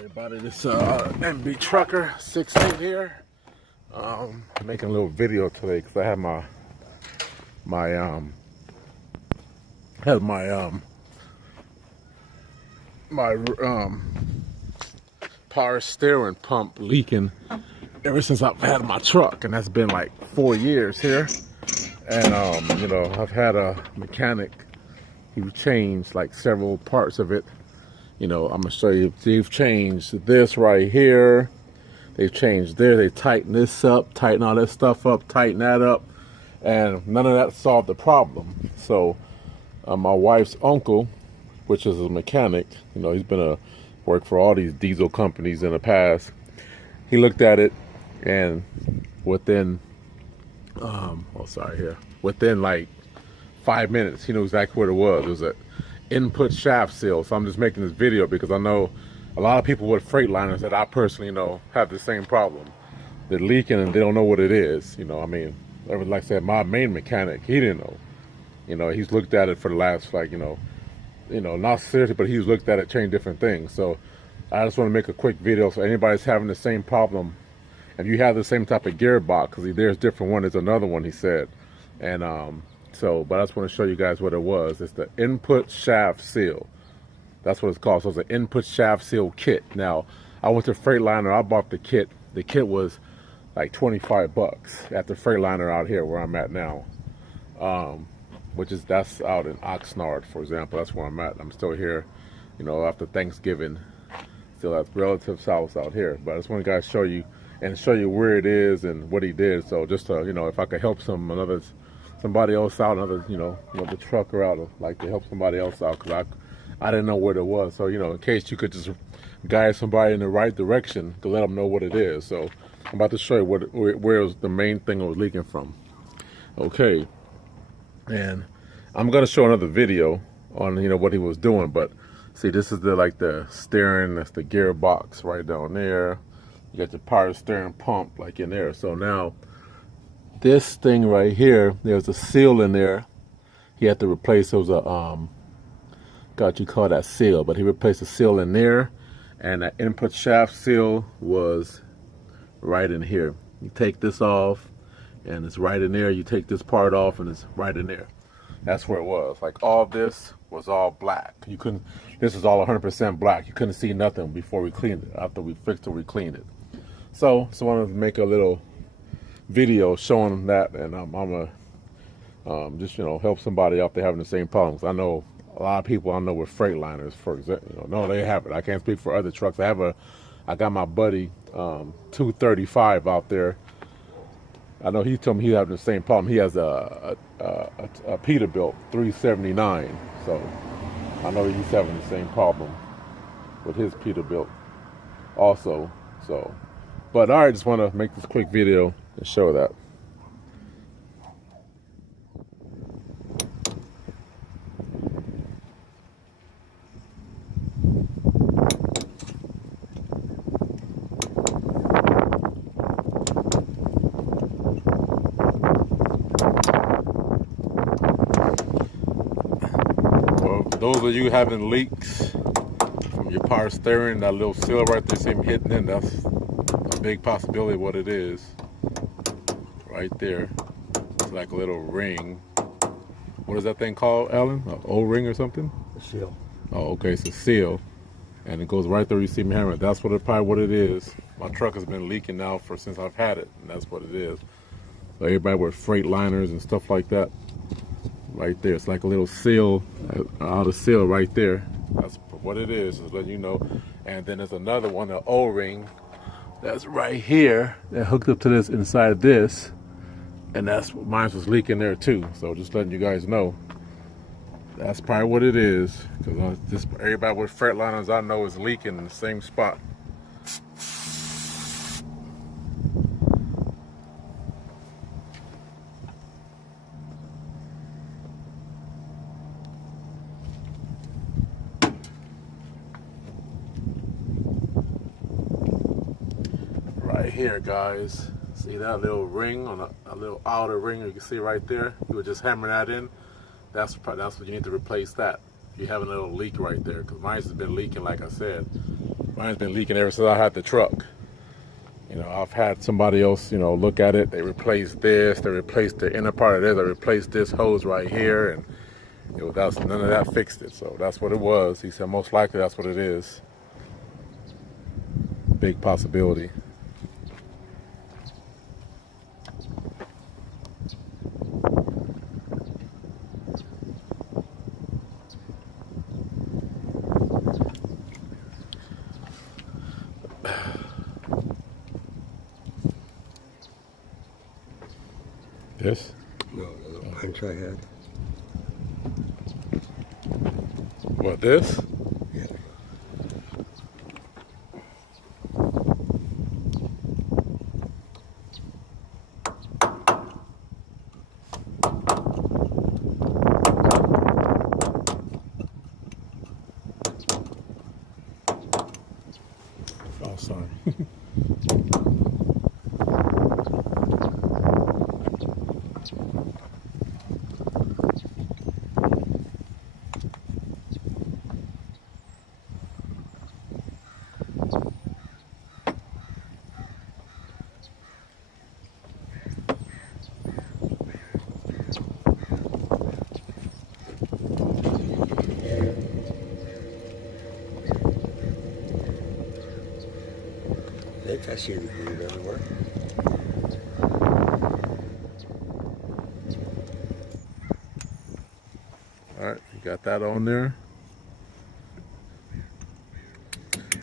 Everybody, this MB Trucker 16 here. Making a little video today because I have my power steering pump leaking ever since I've had my truck, and that's been like 4 years here. And I've had a mechanic. He changed like several parts of it. I'm gonna show you. They've changed this right here. They've changed there. They tighten this up, tighten all that stuff up, tighten that up, and none of that solved the problem. So my wife's uncle, which is a mechanic, he's been worked for all these diesel companies in the past. He looked at it, and within within like 5 minutes, he knew exactly what it was. It was a input shaft seal. So I'm just making this video because I know a lot of people with Freightliners that I personally know have the same problem. They're leaking and they don't know what it is. Like I said, my main mechanic, he didn't know. He's looked at it for the last not seriously, but he's looked at it, changed different things. So I just want to make a quick video so anybody's having the same problem. If you have the same type of gearbox, because there's different one, there's another one he said, and but I just want to show you guys what it was. It's the input shaft seal. That's what it's called. So it's an input shaft seal kit. Now, I went to Freightliner. I bought the kit. The kit was like 25 bucks at the Freightliner out here where I'm at now. That's out in Oxnard, for example. That's where I'm at. I'm still here, after Thanksgiving. Still at relatives' house out here. But I just want to guys show you where it is and what he did. So just to, if I could help somebody else out, the trucker out, I'd like to help somebody else out, because I didn't know what it was. So, in case you could just guide somebody in the right direction to let them know what it is. So I'm about to show you where was the main thing it was leaking from. Okay. And I'm going to show another video on, what he was doing. But see, this is the steering, that's the gearbox right down there. You got the power steering pump like in there. So now, this thing right here, there's a seal in there. He had to replace, it was a, you call that seal, but he replaced the seal in there, and that input shaft seal was right in here. You take this off, and it's right in there. You take this part off, and it's right in there. That's where it was. Like, all this was all black. This is all 100% black. You couldn't see nothing before we cleaned it. After we fixed it, we cleaned it. So I wanted to make a little video showing that, and I'm gonna just help somebody out there having the same problems. I know a lot of people I know with Freightliners, for example, no, they have it. I can't speak for other trucks. I got my buddy 235 out there. I know he told me he having the same problem. He has a Peterbilt 379, so I know he's having the same problem with his Peterbilt also. So, but I just want to make this quick video and show that. Well, those of you having leaks from your power steering, that little seal right there, see him hitting in, that's a big possibility what it is. Right there, it's like a little ring. What is that thing called, Alan? An O-ring or something? A seal. Oh, okay, it's a seal, and it goes right there. You see me hammering. That's probably what it is. My truck has been leaking now since I've had it, and that's what it is. So everybody with Freightliners and stuff like that, right there, it's like a little seal, out of seal right there. That's what it is. Just letting you know. And then there's another one, an O-ring, that's right here. That hooked up to this inside this. And that's mine was leaking there too. So just letting you guys know, that's probably what it is. Because everybody with Freightliners I know is leaking in the same spot. Right here, guys. See that little ring on a little outer ring you can see right there? You would just hammer that in. That's what you need to replace that. If you have a little leak right there, because mine has been leaking, like I said. Mine's been leaking ever since I had the truck. You know, I've had somebody else, you know, look at it. They replaced this, they replaced the inner part of this, they replaced this hose right here, and it was, none of that fixed it. So that's what it was. He said most likely that's what it is. Big possibility. This? No, the little punch I had. What, this? Yeah. Oh, sorry. I see the groove everywhere. All right, you got that on there.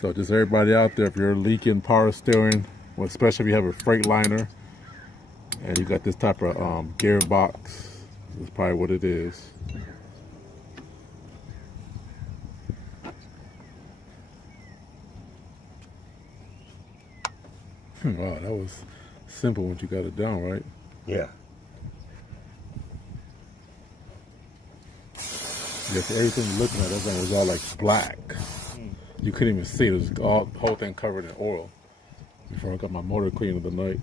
So just everybody out there, if you're leaking power steering, well, especially if you have a freightliner and you got this type of gearbox, that's probably what it is. Wow, that was simple once you got it down, right? Yeah. Yeah, for everything you're looking at, that thing was all like black. You couldn't even see it. It was all, the whole thing covered in oil. Before I got my motor cleaned the night.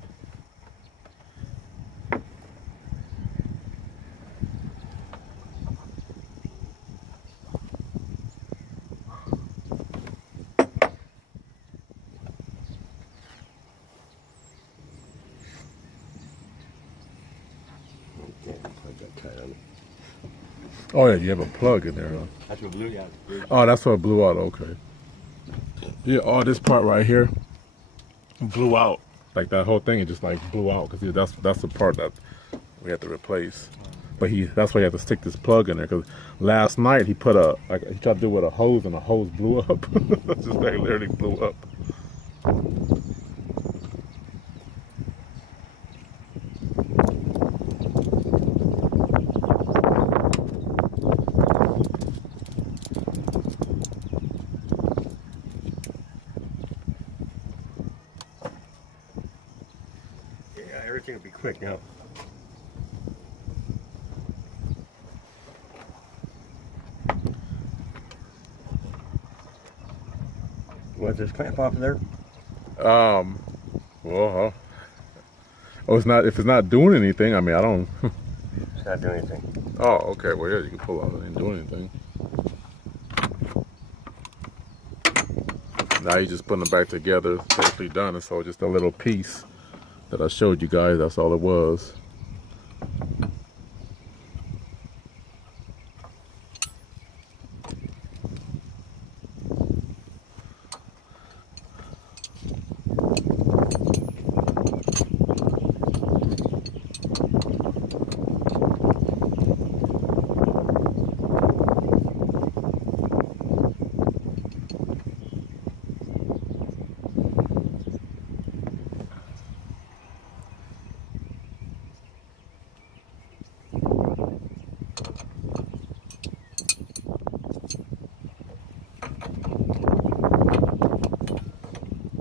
Oh yeah, you have a plug in there, huh? That's what blew out. Oh, that's what blew out. Okay. Yeah, all this part right here blew out. Like that whole thing, it just like blew out because that's the part that we had to replace. But that's why he had to stick this plug in there because last night he put he tried to do it with a hose and the hose blew up. Just like literally blew up. Everything will be quick now. Was this clamp off there? Well, oh, it's not. If it's not doing anything, I mean, I don't. It's not doing anything. Oh, okay. Well, yeah, you can pull out. It ain't doing anything. Now you're just putting it back together, safely done. And so just a little piece that I showed you guys. That's all it was.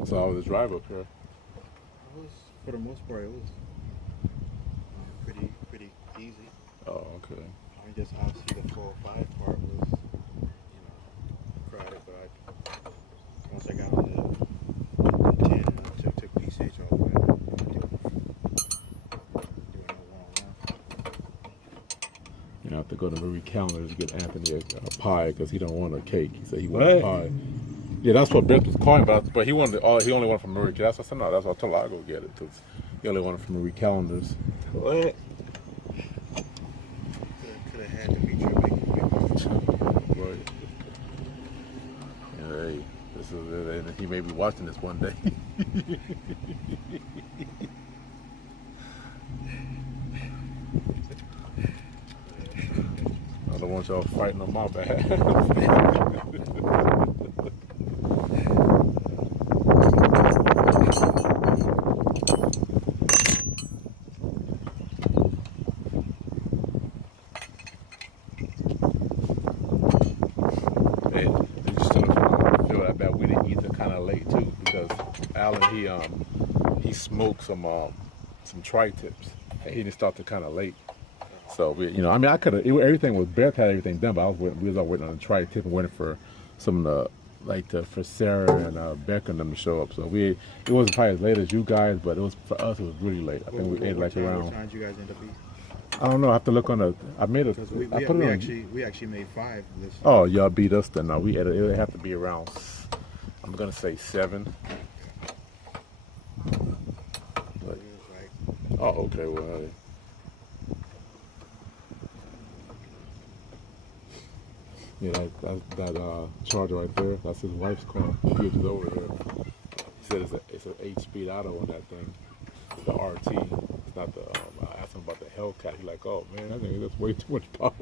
So how was the drive up here? It was, for the most part, it was pretty easy. Oh, okay. I mean, just obviously the 405 part was, crowded, but once I got on the 10 and I took PCH all the way, doing no one-on-one. You have to go to Marie Callender's to get Anthony a pie because he don't want a cake. He said he wants a pie. Yeah, that's what Beth was calling about, but he wanted he only wanted from Marie. That's what I said. No, that's what I told her I'll go get it because he only wanted from Marie calendars. What? Could have had the feature making. Right. Yeah, hey, this is it, and he may be watching this one day. I don't want y'all fighting on my behalf. Hey, we just sort of feel that bad. We didn't eat it kind of late too because Alan he smoked some tri-tips and he didn't start to kind of late. So we, I mean, I could have everything was Beth had everything done, but we was all waiting on the tri-tip and waiting for some of for Sarah and Becca and them to show up. So it wasn't probably as late as you guys, but it was for us. It was really late. I think we ate like around. What time did you guys end up eating? I don't know. I have to look on the. I made a. Because we actually made 5. Oh, y'all beat us then. No, we ate it. It would have to be around. I'm gonna say 7. But, oh, okay. Well, hey. Yeah, that Charger right there. That's his wife's car. She was over here. He said it's an 8-speed auto on that thing. It's the RT. It's not the. I asked him about the Hellcat. He's like, "Oh man, I think that's way too much power."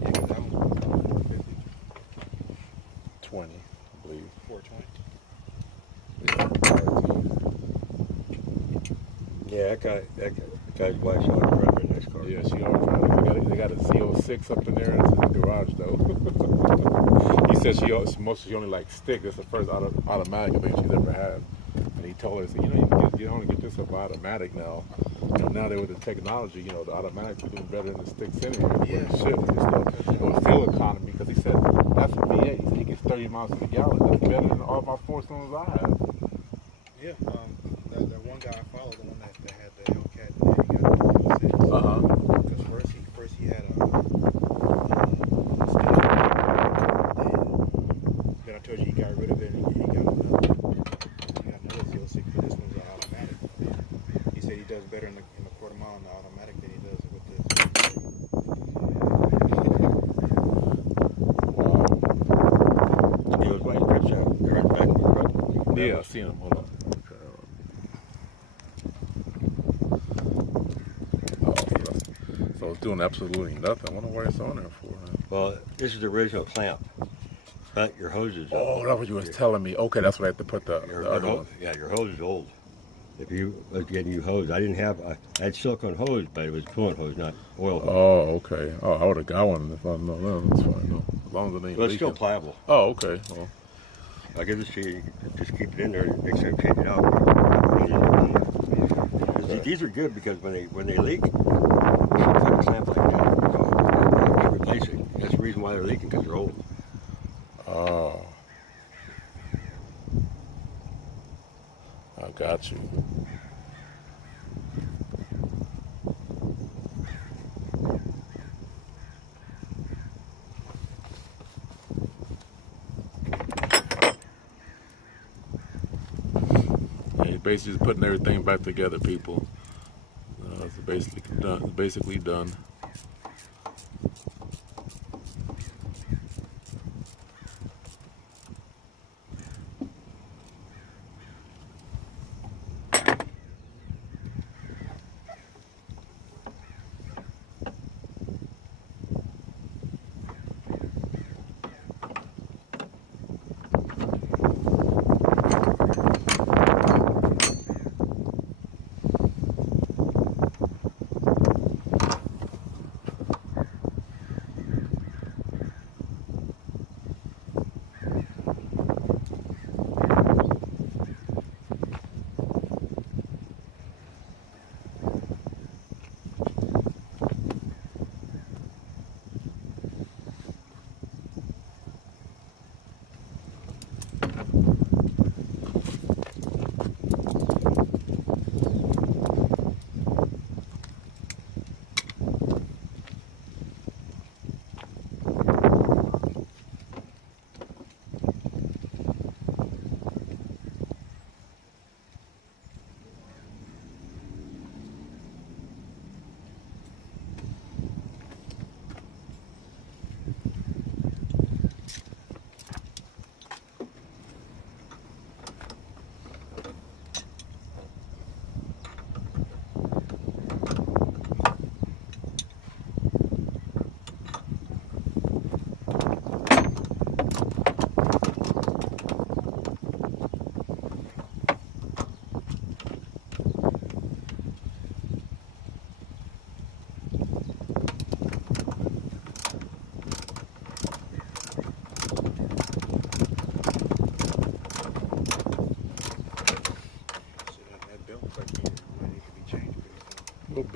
Yeah, 'cause that was 450. 20, I believe. 420. Yeah, that guy's wife's always driving a nice car. Yeah, she always driving. They got a Z06 up in there. It's in the garage though. He said she only likes stick. That's the first automatic I think she's ever had. And he told her, he said, you only get this up automatic now. And now with the technology, the automatics are doing better than the sticks anyway. Yeah. Shit, it was fuel economy because he said that's a V8. He said he gets 30 miles to the gallon. That's better than all my 4 cylinders I have. Yeah, that one guy I followed, the one that had the Hellcat, and he got the 06. Because first he had a then I told you he got rid of it and he got another 06, but this one's an automatic. He said he does better in the quarter mile in the automatic than he does with He was like, right back. Yeah, I seen him. Hold on. So it's doing absolutely nothing. I wonder what it's on there for. Man. Well, this is the original clamp. But your hose is Oh, that's what you was telling me. Okay, that's what I had to put the other one. Yeah, your hose is old. If you was getting new hose, I had silicone hose, but it was coolant hose, not oil hose. Oh, okay. Oh, I would have got one if I know that. That's fine. No, as long as it ain't But it's still leaking. pliable. Oh, okay. Well, I'll give this to you. You can just keep it in there and make sure you take it out. These are good because when they leak, you cut a clamp like that. So you replace it. That's the reason why they're leaking, because they're old. oh, I got you. Basically just putting everything back together, people. It's basically done. It's basically done.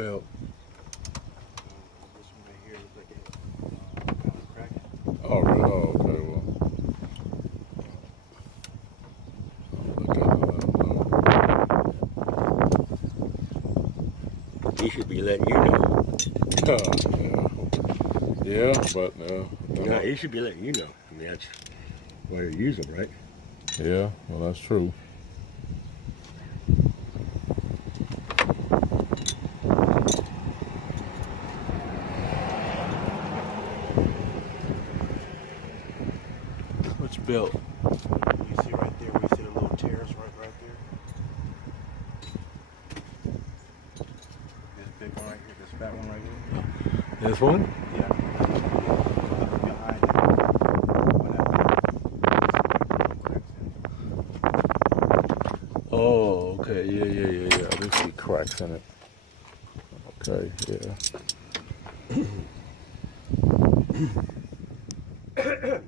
belt? This one right here looks like it kind of cracking. Oh, really? Oh, okay. Well, look at it. He should be letting you know. Yeah, but No, he should be letting you know. I mean, that's why you use them, right? yeah, well, that's true. Which belt? You see right there, we see the little tears right there. This big one right here, this fat one right here. This one? Yeah. Behind it. What happened? Oh, okay. Yeah. There see cracks in it. Okay, yeah.